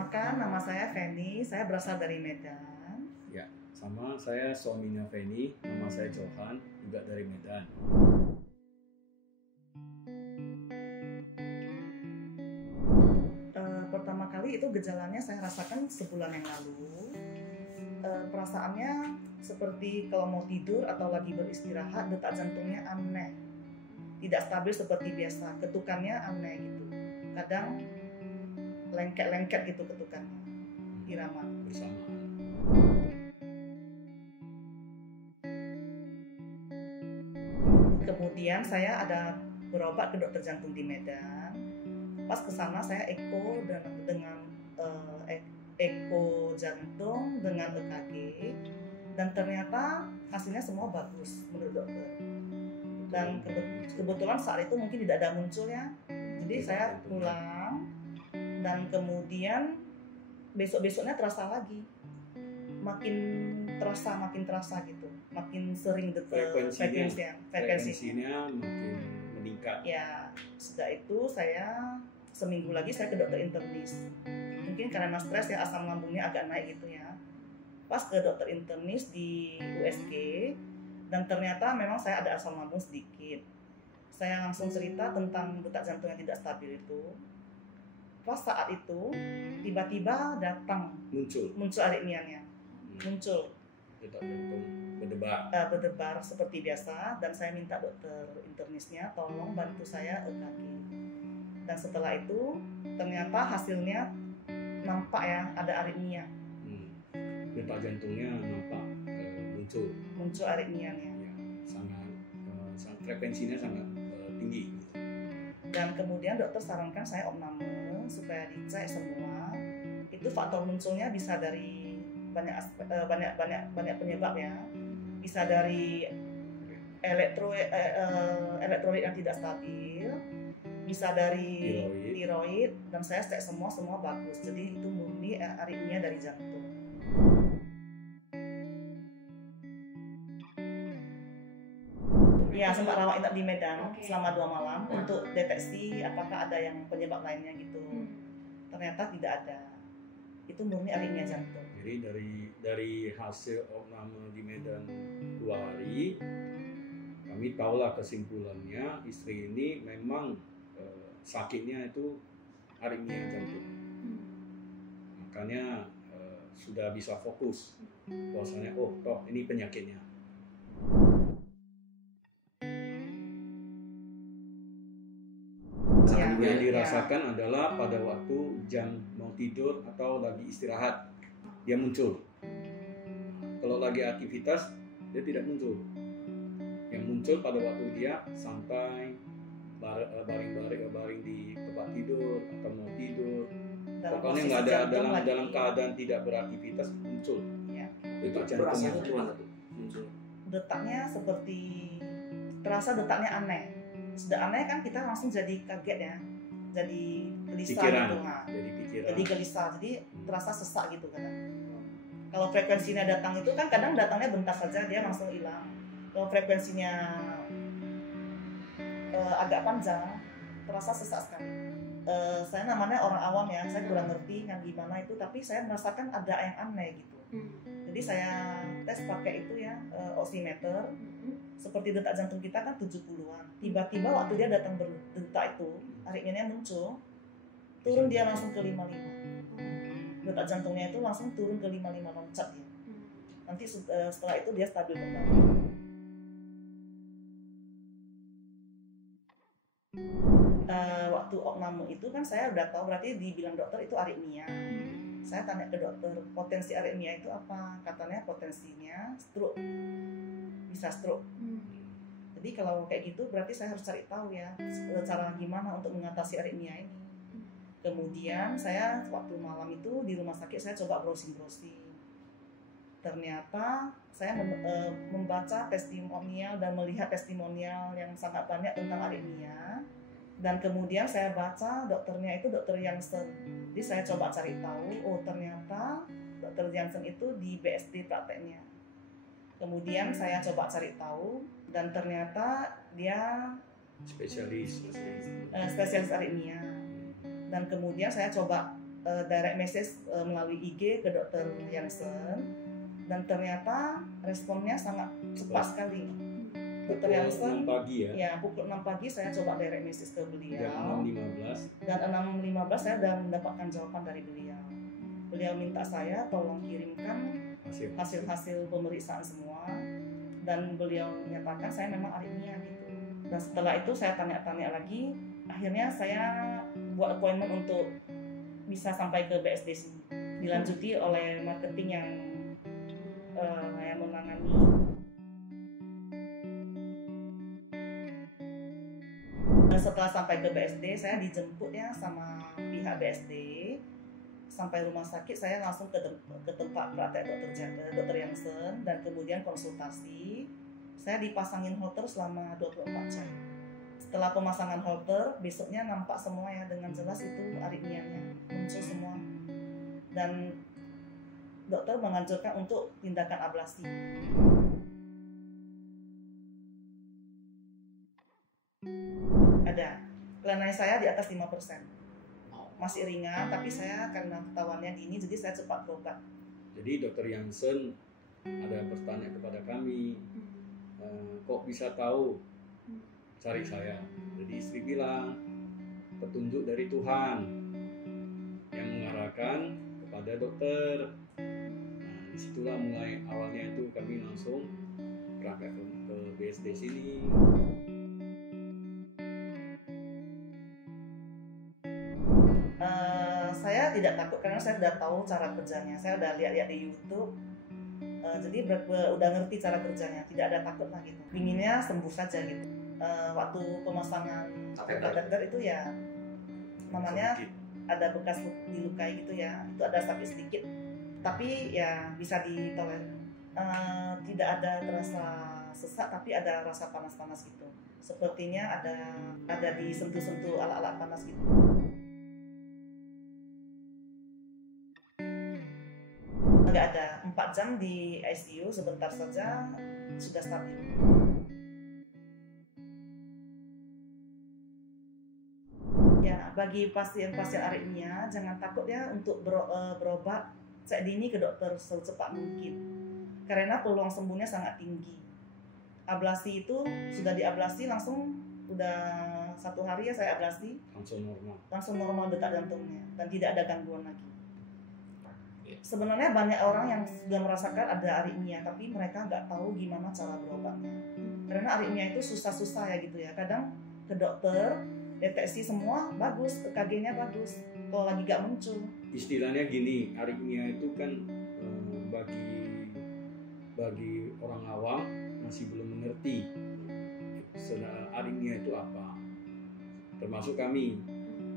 Perkenalkan, nama saya Feni, saya berasal dari Medan. Ya, sama saya suaminya Feni, nama saya Johan, juga dari Medan. Pertama kali itu gejalanya saya rasakan sebulan yang lalu. Perasaannya seperti kalau mau tidur atau lagi beristirahat, detak jantungnya aneh. Tidak stabil seperti biasa, ketukannya aneh gitu. Kadang lengket-lengket gitu ketukannya, irama. Bersamaan. Kemudian saya ada berobat ke dokter jantung di Medan. Pas ke sana saya eko dengan eko jantung dengan EKG, dan ternyata hasilnya semua bagus menurut dokter. Dan kebetulan saat itu mungkin tidak ada munculnya, jadi saya pulang, dan kemudian besok-besoknya terasa lagi, makin terasa gitu, makin sering frekuensinya makin meningkat. Ya, setelah itu saya seminggu lagi saya ke dokter internis. Mungkin karena stres ya, asam lambungnya agak naik gitu ya. Pas ke dokter internis di USG, dan ternyata memang saya ada asam lambung sedikit. Saya langsung cerita tentang detak jantung yang tidak stabil itu. Pas saat itu tiba-tiba datang muncul aritmianya, muncul detak jantung berdebar seperti biasa, dan saya minta dokter internisnya tolong bantu saya EKG. Dan setelah itu ternyata hasilnya nampak ya ada aritmia. Detak jantungnya nampak muncul aritmianya. Ya, sangat frekuensinya sangat tinggi. Dan kemudian dokter sarankan saya opname supaya dicek semua. Itu faktor munculnya bisa dari banyak penyebab ya. Bisa dari elektrolit yang tidak stabil, bisa dari tiroid, dan saya cek semua bagus. Jadi itu murni aritmia dari jantung. Ya, sempat rawat inap di Medan selama 2 malam untuk deteksi apakah ada yang penyebab lainnya gitu. Ternyata tidak ada. Itu murni aritmia jantung. Jadi dari hasil opname di Medan 2 hari, kami tahulah kesimpulannya istri ini memang sakitnya itu aritmia jantung. Makanya sudah bisa fokus bahwasanya toh ini penyakitnya. Yang dirasakan adalah pada waktu jam mau tidur atau lagi istirahat dia muncul. Kalau lagi aktivitas dia tidak muncul. Yang muncul pada waktu dia santai, baring di tempat tidur atau mau tidur. Pokoknya nggak ada dalam keadaan tidak beraktivitas muncul. Ya. Detak jantungnya gimana tuh muncul? Detaknya seperti terasa detaknya aneh. Sudah aneh kan kita langsung jadi kaget ya, jadi gelisah gitu, jadi gelisah, jadi terasa sesak gitu kadang. Kalau frekuensinya datang itu kan kadang datangnya bentar saja dia langsung hilang. Kalau frekuensinya agak panjang, terasa sesak sekali. Saya namanya orang awam ya, saya kurang ngerti kan gimana itu, tapi saya merasakan ada yang aneh gitu. Jadi saya tes pakai itu ya, oximeter. Seperti detak jantung kita kan 70-an. Tiba-tiba waktu dia datang berdetak itu, aritmianya muncul, turun dia langsung ke 55. Detak jantungnya itu langsung turun ke 55, loncat dia. Nanti setelah itu dia stabil kembali. Waktu opname itu kan saya udah tahu, berarti dibilang dokter itu aritmia. Saya tanya ke dokter, potensi aritmia itu apa? Katanya potensinya stroke, bisa stroke. Jadi kalau kayak gitu berarti saya harus cari tahu ya cara gimana untuk mengatasi aritmia ini. Kemudian saya waktu malam itu di rumah sakit saya coba browsing. Ternyata saya membaca testimonial dan melihat testimonial yang sangat banyak tentang aritmia. Dan kemudian saya baca dokternya itu dokter Jansen. Jadi saya coba cari tahu, ternyata dokter Jansen itu di BSD prakteknya. Kemudian saya coba cari tahu, dan ternyata dia spesialis aritmia. Dan kemudian saya coba direct message melalui IG ke dokter Jansen, dan ternyata responnya sangat cepat sekali. Dokter Jansen 6 pagi ya? Ya, pukul 6 pagi saya coba direct message ke beliau. Jam 6.15. Dan 6.15 saya sudah mendapatkan jawaban dari beliau. Beliau minta saya tolong kirimkan hasil-hasil pemeriksaan semua, dan beliau menyatakan saya memang aritmia gitu. Dan setelah itu saya tanya-tanya lagi, akhirnya saya buat appointment untuk bisa sampai ke BSD sini, dilanjuti oleh marketing yang menangani. Dan setelah sampai ke BSD, saya dijemput ya sama pihak BSD. Sampai rumah sakit saya langsung ke tempat praktek dokter Jansen, dan kemudian konsultasi. Saya dipasangin holter selama 24 jam. Setelah pemasangan holter, besoknya nampak semua ya, dengan jelas itu aritmianya muncul semua. Dan dokter menganjurkan untuk tindakan ablasi. Ada. Kelainan saya di atas 5%. Masih ringan, tapi saya karena ketahuannya dini, jadi saya cepat berobat. Jadi dokter Jansen ada bertanya kepada kami, kok bisa tahu cari saya? Jadi istri bilang, petunjuk dari Tuhan yang mengarahkan kepada dokter. Nah, disitulah mulai awalnya itu kami langsung berangkat ke BSD sini. Saya tidak takut karena saya sudah tahu cara kerjanya. Saya sudah lihat-lihat di YouTube. Jadi udah ngerti cara kerjanya, tidak ada takut lah gitu. Pinginnya sembuh saja gitu. Waktu pemasangan kateter itu ya namanya ada bekas dilukai gitu ya, itu ada sakit sedikit, tapi ya bisa ditolerir. Tidak ada terasa sesak, tapi ada rasa panas-panas gitu. Sepertinya ada disentuh-sentuh alat-alat panas gitu. Nggak ada, 4 jam di ICU, sebentar saja sudah stabil. Ya, bagi pasien-pasien aritmia jangan takut ya untuk berobat cek dini ke dokter secepat mungkin, karena peluang sembuhnya sangat tinggi. Ablasi itu sudah diablasi langsung, udah 1 hari ya saya ablasi, langsung normal detak jantungnya dan tidak ada gangguan lagi. Sebenarnya banyak orang yang sudah merasakan ada aritmia, tapi mereka nggak tahu gimana cara berobatnya. Karena aritmia itu susah-susah ya gitu ya. Kadang ke dokter, deteksi semua bagus, EKG-nya bagus, kalau lagi nggak muncul. Istilahnya gini, aritmia itu kan bagi orang awam masih belum mengerti aritmia itu apa. Termasuk kami,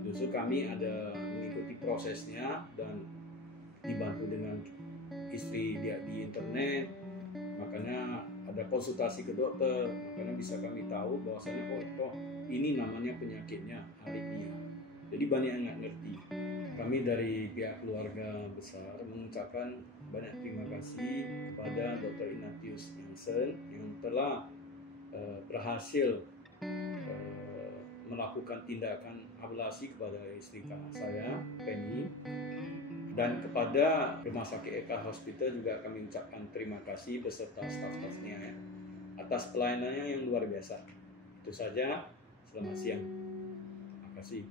justru kami ada mengikuti prosesnya dan dibantu dengan istri dia di internet, makanya ada konsultasi ke dokter, makanya bisa kami tahu bahwasanya ini namanya penyakitnya aritmia. Jadi banyak yang nggak ngerti. Kami dari pihak keluarga besar mengucapkan banyak terima kasih kepada Dr. Ignatius Jansen yang telah berhasil melakukan tindakan ablasi kepada istri saya, Penny. Dan kepada Rumah Sakit Eka Hospital juga kami ucapkan terima kasih beserta staf-stafnya ya, atas pelayanannya yang luar biasa. Itu saja, selamat siang. Terima kasih.